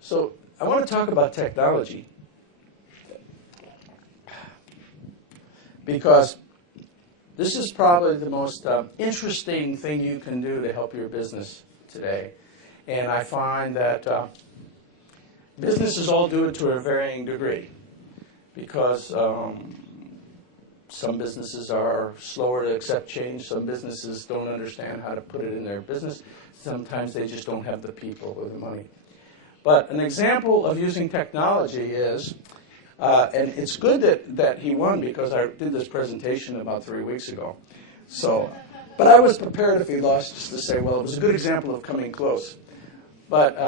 So I want to talk about technology because this is probably the most interesting thing you can do to help your business today. And I find that businesses all do it to a varying degree because some businesses are slower to accept change. Some businesses don't understand how to put it in their business. Sometimes they just don't have the people or the money. But an example of using technology is, and it's good that he won because I did this presentation about 3 weeks ago. So, but I was prepared if he lost just to say, well, it was a good example of coming close. But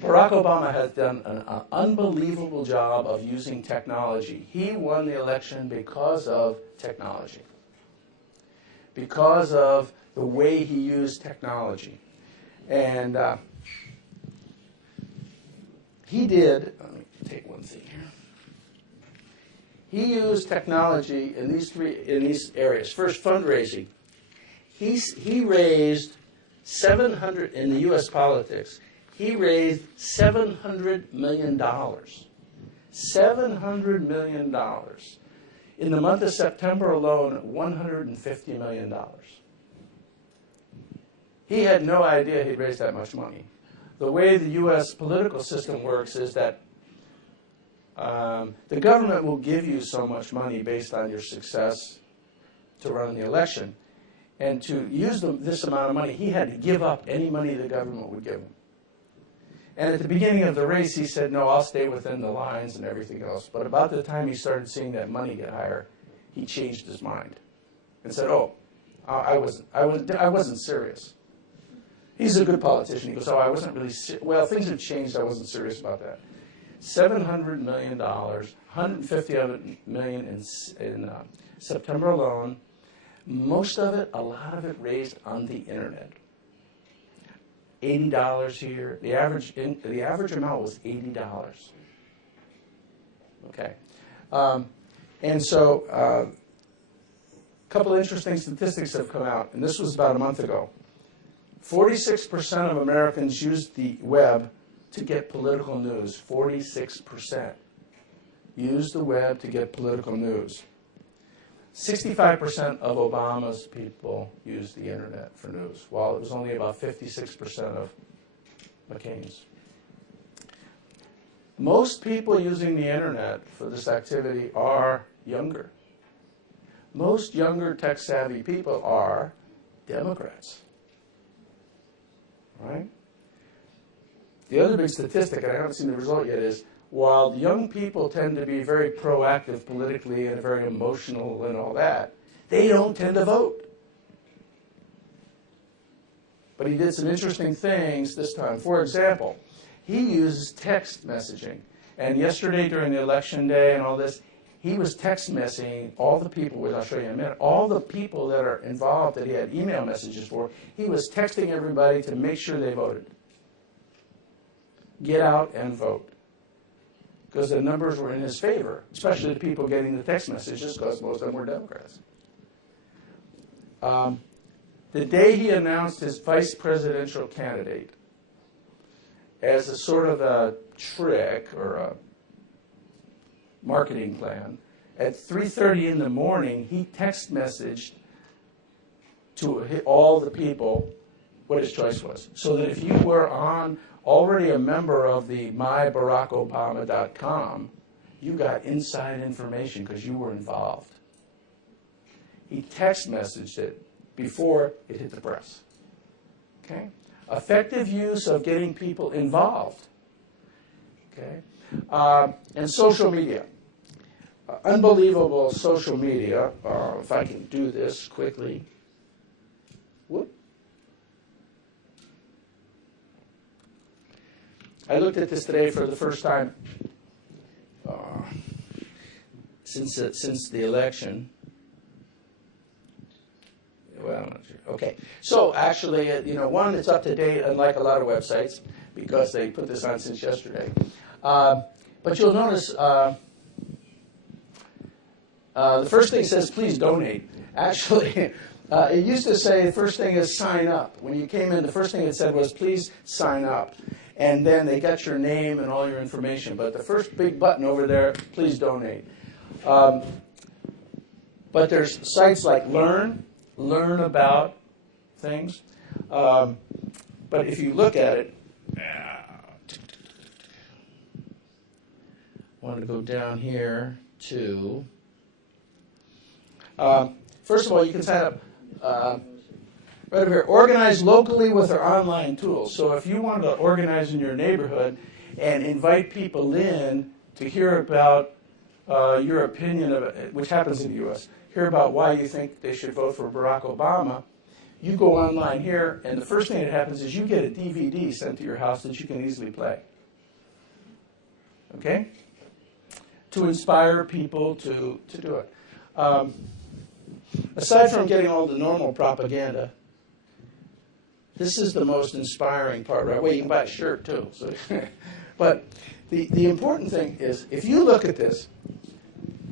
Barack Obama has done an unbelievable job of using technology. He won the election because of technology, because of the way he used technology. And he did, let me take one thing here. He used technology in these areas. First, fundraising. He raised 700 in the U.S. politics. He raised $700 million. $700 million. In the month of September alone, $150 million. He had no idea he'd raised that much money. The way the U.S. political system works is that the government will give you so much money based on your success to run the election. And to use this amount of money, he had to give up any money the government would give him. And at the beginning of the race, he said, no, I'll stay within the lines and everything else. But about the time he started seeing that money get higher, he changed his mind and said, oh, I wasn't serious. He's a good politician. He goes, oh, I wasn't really serious. Well, things have changed. I wasn't serious about that. $700 million, $150 million in September alone. Most of it, a lot of it raised on the internet. $80 here. The average amount was $80. Okay. And so a couple of interesting statistics have come out, and this was about a month ago. 46% of Americans use the web to get political news. 46% use the web to get political news. 65% of Obama's people use the internet for news, while it was only about 56% of McCain's. Most people using the internet for this activity are younger. Most younger tech-savvy people are Democrats. Right? The other big statistic, and I haven't seen the result yet, is while young people tend to be very proactive politically and very emotional and all that, they don't tend to vote. But he did some interesting things this time. For example, he uses text messaging. And yesterday during the election day and all this, he was text messaging all the people, which I'll show you in a minute, all the people that are involved that he had email messages for. He was texting everybody to make sure they voted. Get out and vote. Because the numbers were in his favor, especially the people getting the text messages, because most of them were Democrats. The day he announced his vice presidential candidate, as a sort of a trick or a marketing plan, at 3:30 in the morning, he text messaged to all the people what his choice was. So that if you were already a member of the mybarackobama.com, you got inside information because you were involved. He text messaged it before it hit the press. Okay? Effective use of getting people involved. Okay? And social media. Unbelievable social media. If I can do this quickly. Whoop. I looked at this today for the first time since the election. Well, I'm not sure. Okay. So actually, one, it's up to date, unlike a lot of websites, because they put this on since yesterday. But you'll notice the first thing says, please donate. Actually, it used to say the first thing is sign up. When you came in, the first thing it said was, please sign up. and then they got your name and all your information. But the first big button over there, please donate. But there's sites like learn about things. But if you look at it, I want to go down here to, first of all, you can sign up right over here, organize locally with our online tools. So if you want to organize in your neighborhood and invite people in to hear about your opinion of it, which happens in the U.S., hear about why you think they should vote for Barack Obama, you go online here, and the first thing that happens is you get a DVD sent to your house that you can easily play. Okay? To inspire people to do it. Aside from getting all the normal propaganda, this is the most inspiring part, right? Well, you can buy a shirt too. So but the important thing is, if you look at this,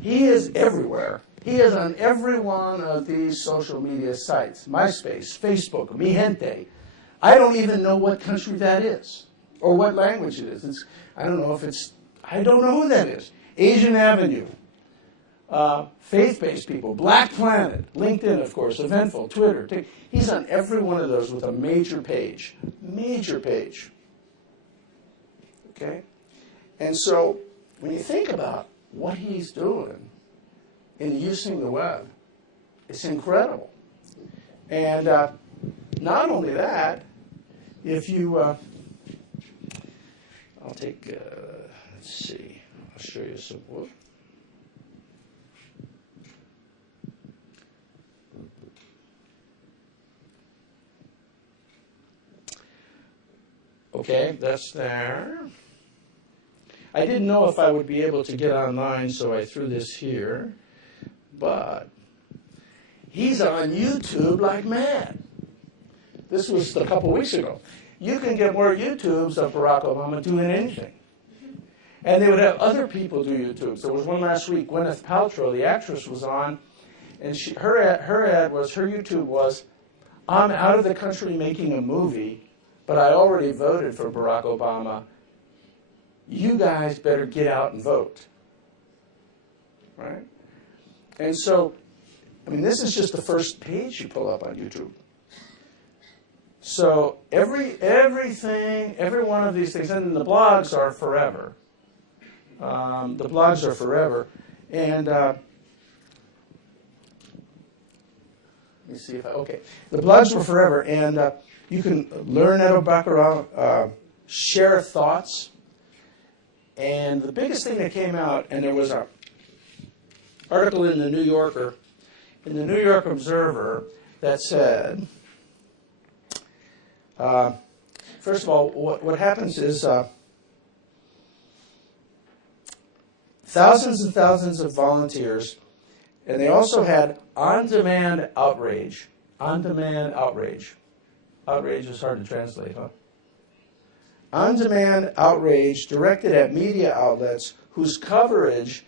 he is everywhere. He is on every one of these social media sites. MySpace, Facebook, Mi Gente. I don't even know what country that is or what language it is. I don't know who that is. Asian Avenue, faith-based people, Black Planet, LinkedIn, of course, Eventful, Twitter. He's on every one of those with a major page. Major page. Okay? And so when you think about what he's doing in using the web, it's incredible. And not only that, if you, I'll take, let's see, I'll show you some, whoop. Okay, that's there. I didn't know if I would be able to get online, so I threw this here. But he's on YouTube like mad. This was a couple weeks ago. You can get more YouTubes of Barack Obama doing anything. And they would have other people do YouTubes. There was one last week, Gwyneth Paltrow, the actress, was on, and her YouTube was, I'm out of the country making a movie, but I already voted for Barack Obama. You guys better get out and vote. Right? And so, I mean, this is just the first page you pull up on YouTube. So every one of these things, and the blogs are forever. The blogs are forever. And let me see if okay. The blogs were forever, and you can learn about share thoughts. And the biggest thing that came out, and there was an article in the New Yorker, in the New York Observer, that said, first of all, what happens is thousands and thousands of volunteers, and they also had on-demand outrage. On-demand outrage. Outrage is hard to translate, huh? On-demand outrage directed at media outlets whose coverage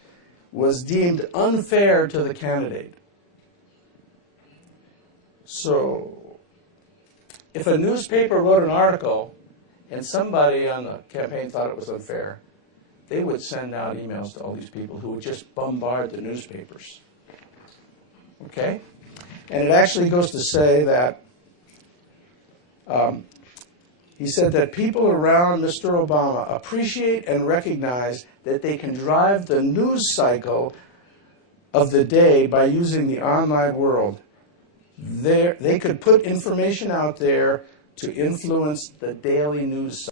was deemed unfair to the candidate. So, if a newspaper wrote an article and somebody on the campaign thought it was unfair, they would send out emails to all these people who would just bombard the newspapers. Okay? And it actually goes to say that he said that people around Mr. Obama appreciate and recognize that they can drive the news cycle of the day by using the online world. They could put information out there to influence the daily news cycle.